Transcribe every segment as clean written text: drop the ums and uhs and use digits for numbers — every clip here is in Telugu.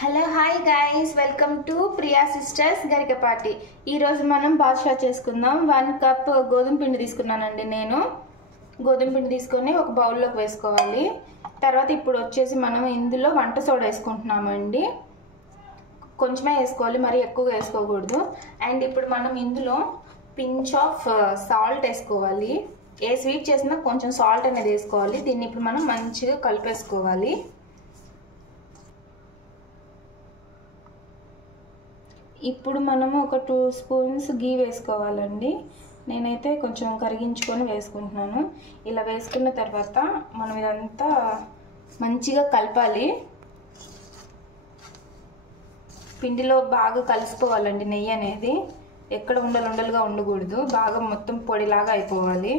Hello hi guys, welcome to Priya sisters Garikapati. ఈరోజు మనం బాదుషా చేసుకుందాం. 1 కప్ గోధుమ పిండి తీసుకున్నానండి. నేను గోధుమ పిండి తీసుకొని ఒక బౌల్లోకి వేసుకోవాలి. తర్వాత ఇప్పుడు వచ్చేసి మనం ఇందులో వంట సోడా వేసుకుంటున్నామండి. కొంచెమే వేసుకోవాలి, మరీ ఎక్కువగా వేసుకోకూడదు. అండ్ ఇప్పుడు మనం ఇందులో పించ్ ఆఫ్ సాల్ట్ వేసుకోవాలి. ఏ స్వీట్ చేసినా కొంచెం సాల్ట్ అనేది వేసుకోవాలి. దీన్ని ఇప్పుడు మనం మంచిగా కలిపేసుకోవాలి. ఇప్పుడు మనము ఒక 2 స్పూన్స్ గీ వేసుకోవాలండి. నేనైతే కొంచెం కరిగించుకొని వేసుకుంటున్నాను. ఇలా వేసుకున్న తర్వాత మనం ఇదంతా మంచిగా కలపాలి. పిండిలో బాగా కలిసిపోవాలండి. నెయ్యి అనేది ఎక్కడ ఉండలుగా ఉండకూడదు, బాగా మొత్తం పొడిలాగా అయిపోవాలి.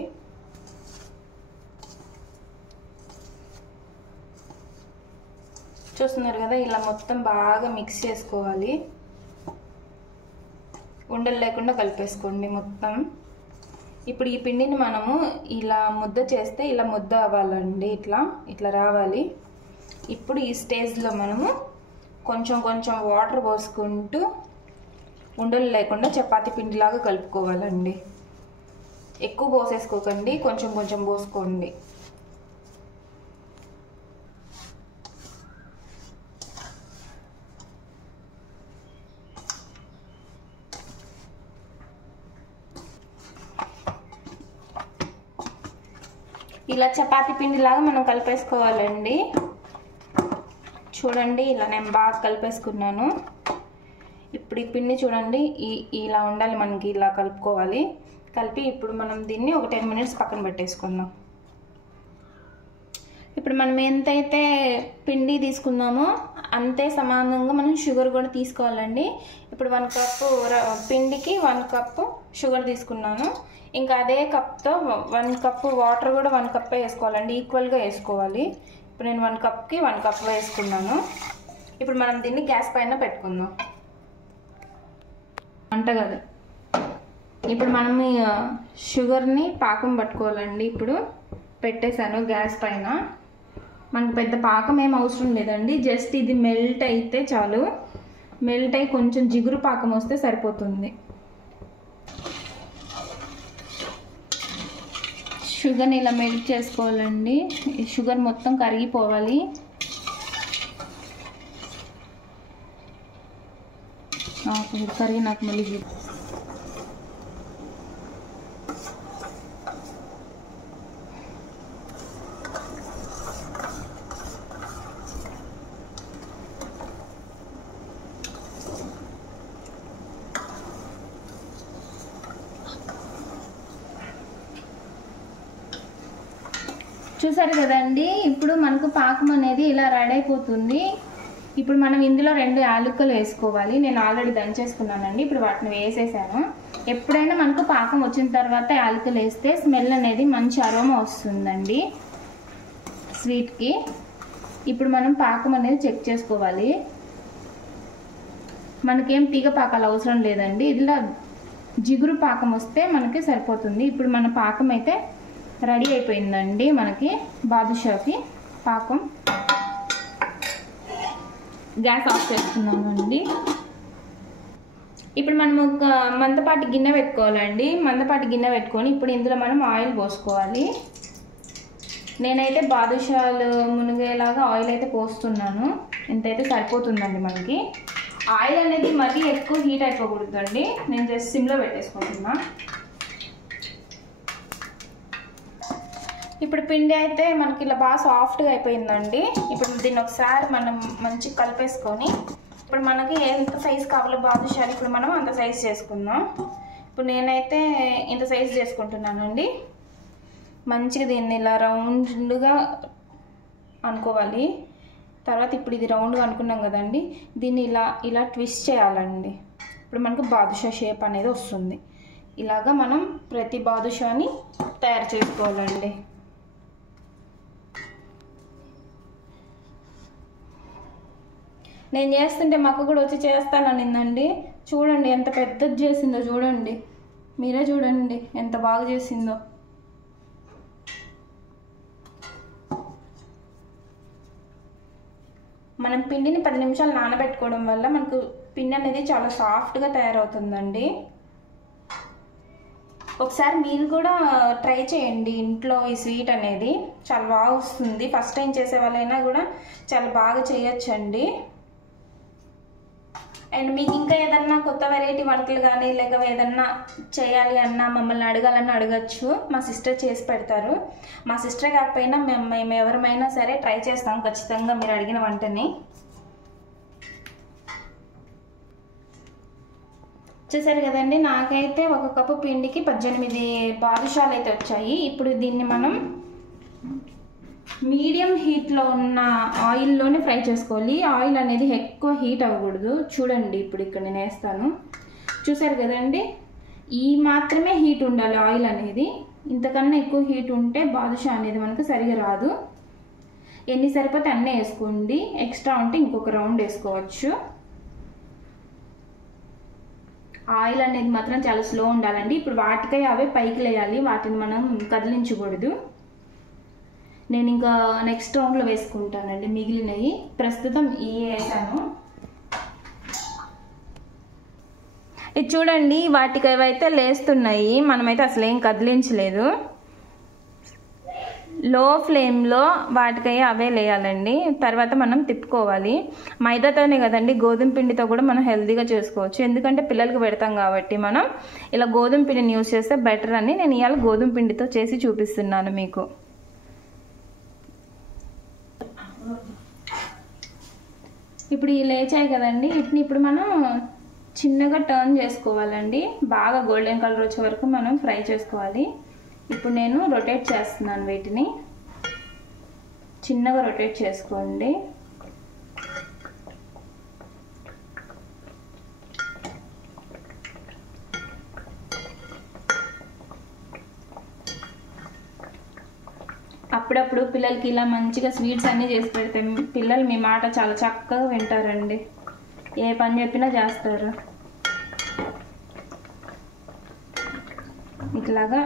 చూస్తున్నారు కదా, ఇలా మొత్తం బాగా మిక్స్ చేసుకోవాలి. ఉండలు లేకుండా కలిపేసుకోండి మొత్తం. ఇప్పుడు ఈ పిండిని మనము ఇలా ముద్ద చేస్తే ఇలా ముద్ద అవ్వాలండి. ఇట్లా రావాలి. ఇప్పుడు ఈ స్టేజ్లో మనము కొంచెం వాటర్ పోసుకుంటూ ఉండలు లేకుండా చపాతీ పిండిలాగా కలుపుకోవాలండి. ఎక్కువ పోసేసుకోకండి, కొంచెం పోసుకోండి. ఇలా చపాతీ పిండిలాగా మనం కలిపేసుకోవాలండి. చూడండి, ఇలా నేను బాగా కలిపేసుకున్నాను. ఇప్పుడు ఈ పిండి చూడండి, ఇలా ఉండాలి మనకి. ఇలా కలుపుకోవాలి. కలిపి ఇప్పుడు మనం దీన్ని ఒక 10 మినిట్స్ పక్కన పెట్టేసుకుందాం. ఇప్పుడు మనం ఎంతైతే పిండి తీసుకున్నామో అంతే సమానంగా మనం షుగర్ కూడా తీసుకోవాలండి. ఇప్పుడు 1 కప్పు పిండికి 1 కప్పు షుగర్ తీసుకున్నాను. ఇంకా అదే కప్తో 1 కప్పు వాటర్ కూడా 1 కప్పే వేసుకోవాలండి. ఈక్వల్గా వేసుకోవాలి. ఇప్పుడు నేను 1 కప్కి 1 కప్ వేసుకున్నాను. ఇప్పుడు మనం దీన్ని గ్యాస్ పైన పెట్టుకుందాం. అంట కదా, ఇప్పుడు మనం షుగర్ని పాకం పట్టుకోవాలండి. ఇప్పుడు పెట్టేశాను గ్యాస్ పైన. మనకు పెద్ద పాకం ఏం అవసరం లేదండి. జస్ట్ ఇది మెల్ట్ అయితే చాలు. మెల్ట్ అయి కొంచెం జిగురు పాకం వస్తే సరిపోతుంది. షుగర్ని ఇలా మెల్ట్ చేసుకోవాలండి. షుగర్ మొత్తం కరిగిపోవాలి. కరిగి నాకు మళ్ళీ చూసారు కదండి. ఇప్పుడు మనకు పాకం అనేది ఇలా రెడీ అయిపోతుంది. ఇప్పుడు మనం ఇందులో 2 యాలకులు వేసుకోవాలి. నేను ఆల్రెడీ దంచేసుకున్నానండి. ఇప్పుడు వాటిని వేసేసాను. ఎప్పుడైనా మనకు పాకం వచ్చిన తర్వాత యాలకులు వేస్తే స్మెల్ అనేది మంచి అరోమా వస్తుందండి స్వీట్కి. ఇప్పుడు మనం పాకం అనేది చెక్ చేసుకోవాలి. మనకేం తీగ పాకాలు అవసరం లేదండి. ఇలా జిగురు పాకం వస్తే మనకి సరిపోతుంది. ఇప్పుడు మన పాకం అయితే రెడీ అయిపోయిందండి. మనకి బాదుషాకి పాకం. గ్యాస్ ఆఫ్ చేస్తున్నాను అండి. ఇప్పుడు మనం ఒక మందపాటి గిన్నె పెట్టుకోవాలండి. మందపాటి గిన్నె పెట్టుకొని ఇప్పుడు ఇందులో మనం ఆయిల్ పోసుకోవాలి. నేనైతే బాదుషాలు మునిగేలాగా ఆయిల్ అయితే పోస్తున్నాను. ఇంతైతే సరిపోతుందండి మనకి. ఆయిల్ అనేది మరీ ఎక్కువ హీట్ అయిపోకూడదండి. నేను జస్ట్ సిమ్లో పెట్టేసుకుంటున్నా. ఇప్పుడు పిండి అయితే మనకి ఇలా బాగా సాఫ్ట్గా అయిపోయిందండి. ఇప్పుడు దీన్ని ఒకసారి మనం మంచిగా కలిపేసుకొని ఇప్పుడు మనకి ఎంత సైజు కావాలో బాదుషాలు ఇప్పుడు మనం అంత సైజు చేసుకుందాం. ఇప్పుడు నేనైతే ఇంత సైజు చేసుకుంటున్నానండి. మంచిగా దీన్ని ఇలా రౌండ్గా అనుకోవాలి. తర్వాత ఇప్పుడు ఇది రౌండ్గా అనుకున్నాం కదండి, దీన్ని ఇలా ట్విస్ట్ చేయాలండి. ఇప్పుడు మనకు బాదుషా షేప్ అనేది వస్తుంది. ఇలాగా మనం ప్రతి బాదుషాని తయారు చేసుకోవాలండి. నేను చేస్తుంటే మాకు కూడా వచ్చి చేస్తాననిందండి. చూడండి ఎంత పెద్దది చేసిందో. చూడండి, మీరే చూడండి ఎంత బాగా చేసిందో. మనం పిండిని 10 నిమిషాలు నానబెట్టుకోవడం వల్ల మనకు పిండి అనేది చాలా సాఫ్ట్గా తయారవుతుందండి. ఒకసారి మీరు కూడా ట్రై చేయండి ఇంట్లో ఈ స్వీట్ అనేది, చాలా బాగా వస్తుంది. ఫస్ట్ టైం చేసే వాళ్ళైనా కూడా చాలా బాగా చేయొచ్చండి. అండ్ మీకు ఇంకా ఏదన్నా కొత్త వెరైటీ వంటలు కానీ లేక ఏదన్నా చేయాలి అన్నా మమ్మల్ని అడగాలన్నా అడగచ్చు. మా సిస్టర్ చేసి పెడతారు. మా సిస్టర్ కాకపోయినా మేము ఎవరమైనా సరే ట్రై చేస్తాం ఖచ్చితంగా మీరు అడిగిన వంటని. చూసారు కదండి, నాకైతే 1 కప్పు పిండికి 18 బాదుషాలు అయితే వచ్చాయి. ఇప్పుడు దీన్ని మనం మీడియం హీట్లో ఉన్న ఆయిల్లోనే ఫ్రై చేసుకోవాలి. ఆయిల్ అనేది ఎక్కువ హీట్ అవ్వకూడదు. చూడండి ఇప్పుడు ఇక్కడ నేను వేస్తాను. చూసారు కదండి, ఈ మాత్రమే హీట్ ఉండాలి ఆయిల్ అనేది. ఇంతకన్నా ఎక్కువ హీట్ ఉంటే బాదుషా అనేది మనకు సరిగా రాదు. ఎన్ని సరిపోతే అన్నీ వేసుకోండి, ఎక్స్ట్రా ఉంటే ఇంకొక రౌండ్ వేసుకోవచ్చు. ఆయిల్ అనేది మాత్రం చాలా స్లో ఉండాలండి. ఇప్పుడు వాటికై అవే పైకి లేయాలి, వాటిని మనం కదిలించకూడదు. నేను ఇంకా నెక్స్ట్ రౌండ్లో వేసుకుంటానండి మిగిలినవి. ప్రస్తుతం ఇవి వేసాను. ఇది చూడండి, వాటికి అవైతే లేస్తున్నాయి, మనమైతే అసలు ఏం కదిలించలేదు. లో ఫ్లేమ్లో వాటికై అవే లేయాలండి. తర్వాత మనం తిప్పుకోవాలి. మైదాతోనే కదండి, గోధుమ పిండితో కూడా మనం హెల్తీగా చేసుకోవచ్చు. ఎందుకంటే పిల్లలకి పెడతాం కాబట్టి మనం ఇలా గోధుమ పిండిని యూజ్ చేస్తే బెటర్ అని నేను ఇవాళ గోధుమ పిండితో చేసి చూపిస్తున్నాను మీకు. ఇప్పుడు ఇవి లేచాయి కదండి, వీటిని ఇప్పుడు మనం చిన్నగా టర్న్ చేసుకోవాలండి. బాగా గోల్డెన్ కలర్ వచ్చే వరకు మనం ఫ్రై చేసుకోవాలి. ఇప్పుడు నేను రొటేట్ చేస్తున్నాను, వీటిని చిన్నగా రొటేట్ చేసుకోండి. అప్పుడప్పుడు పిల్లలకి ఇలా మంచిగా స్వీట్స్ అన్నీ చేసి పెడితే పిల్లలు మీ మాట చాలా చక్కగా వింటారండి. ఏ పని చెప్పినా చేస్తారు. ఇట్లాగా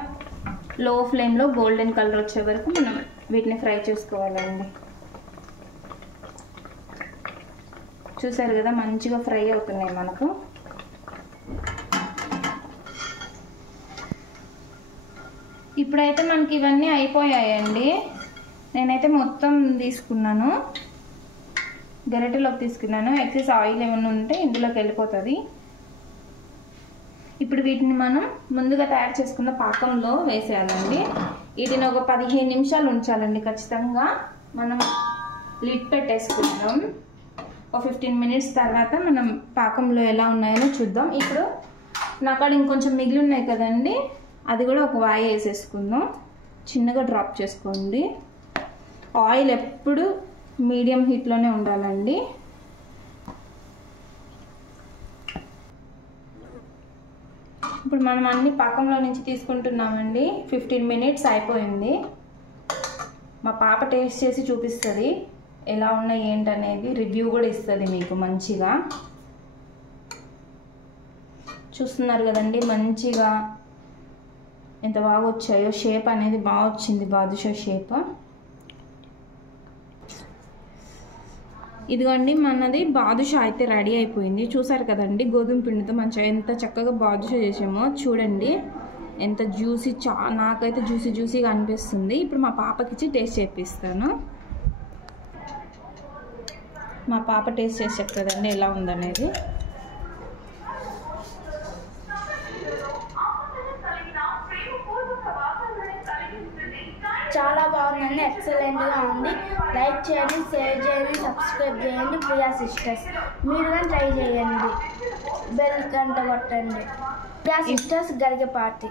లో ఫ్లేమ్లో గోల్డెన్ కలర్ వచ్చే వరకు మనం వీటిని ఫ్రై చేసుకోవాలండి. చూసారు కదా, మంచిగా ఫ్రై అవుతున్నాయి మనకు. ఇప్పుడైతే మనకి ఇవన్నీ అయిపోయాయండి. నేనైతే మొత్తం తీసుకున్నాను, గరిటెలోకి తీసుకున్నాను. ఎక్సెస్ ఆయిల్ ఏమైనా ఉంటే ఇందులోకి వెళ్ళిపోతుంది. ఇప్పుడు వీటిని మనం ముందుగా తయారు చేసుకున్న పాకంలో వేసేయాలండి. వీటిని ఒక 15 నిమిషాలు ఉంచాలండి ఖచ్చితంగా. మనం లిడ్ పెట్టేసుకుందాం. ఒక 15 మినిట్స్ తర్వాత మనం పాకంలో ఎలా ఉన్నాయో చూద్దాం. ఇప్పుడు నాకాడ ఇంకొంచెం మిగిలి ఉన్నాయి కదండి, అది కూడా ఒక వాయి వేసేసుకుందాం. చిన్నగా డ్రాప్ చేసుకోండి. ఆయిల్ ఎప్పుడు మీడియం హీట్లోనే ఉండాలండి. ఇప్పుడు మనం అన్ని పాకంలో నుంచి తీసుకుంటున్నామండి. 15 మినిట్స్ అయిపోయింది. మా పాప టేస్ట్ చేసి చూపిస్తుంది ఎలా ఉన్నాయి ఏంటనేది, రివ్యూ కూడా ఇస్తుంది మీకు మంచిగా. చూస్తున్నారు కదండి, మంచిగా ఎంత బాగా వచ్చాయో. షేప్ అనేది బాగా వచ్చింది, బాదుషా షేప్. ఇదిగోండి మనది బాదుషా అయితే రెడీ అయిపోయింది. చూసారు కదండి, గోధుమ పిండితో మంచిగా ఎంత చక్కగా బాదుషా చేసామో చూడండి. ఎంత జ్యూసీ, నాకైతే జ్యూసీగా అనిపిస్తుంది. ఇప్పుడు మా పాపకిచ్చి టేస్ట్ చేపిస్తాను. మా పాప టేస్ట్ చేసి చెప్తుందండి ఎలా ఉందనేది. చాలా బాగుందండి, ఎక్సలెంట్గా ఉంది. లైక్ చేయండి, షేర్ చేయండి, సబ్స్క్రైబ్ చేయండి ప్రియా సిస్టర్స్. మీరు కానీ ట్రై చేయండి, బెల్ గంట కొట్టండి. ప్రియా సిస్టర్స్ గరిగపాటి.